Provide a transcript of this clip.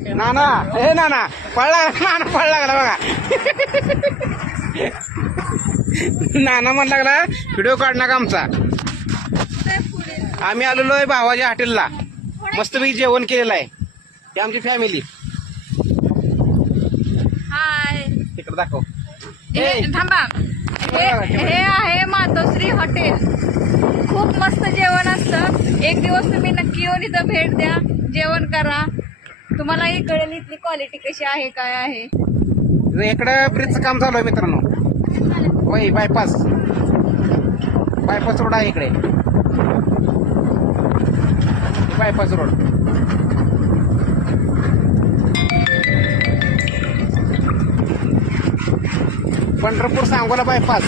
नाना हे नाना पळला नाना पळला लागला बघा. नाना म्हणला लागला व्हिडिओ काढ नका आमचा. आम्ही आलेलो आहे भावाच्या हॉटेलला. मस्तपैकी जेवण केलेलं आहे. ते आमची फॅमिली. हाय तिकडे दाखव. थांबा. हे आहे मातोश्री हॉटेल. खूप मस्त जेवण असतं. एक दिवस तुम्ही नक्की येऊन इथं भेट द्या, जेवण करा, तुम्हालाही कळेल इथली क्वालिटी कशी आहे काय आहे. इकडं ब्रिजचं काम चालू आहे मित्रांनो. वय बायपास रोड आहे इकडे. Bypass road. Pandharpur Sangola bypass.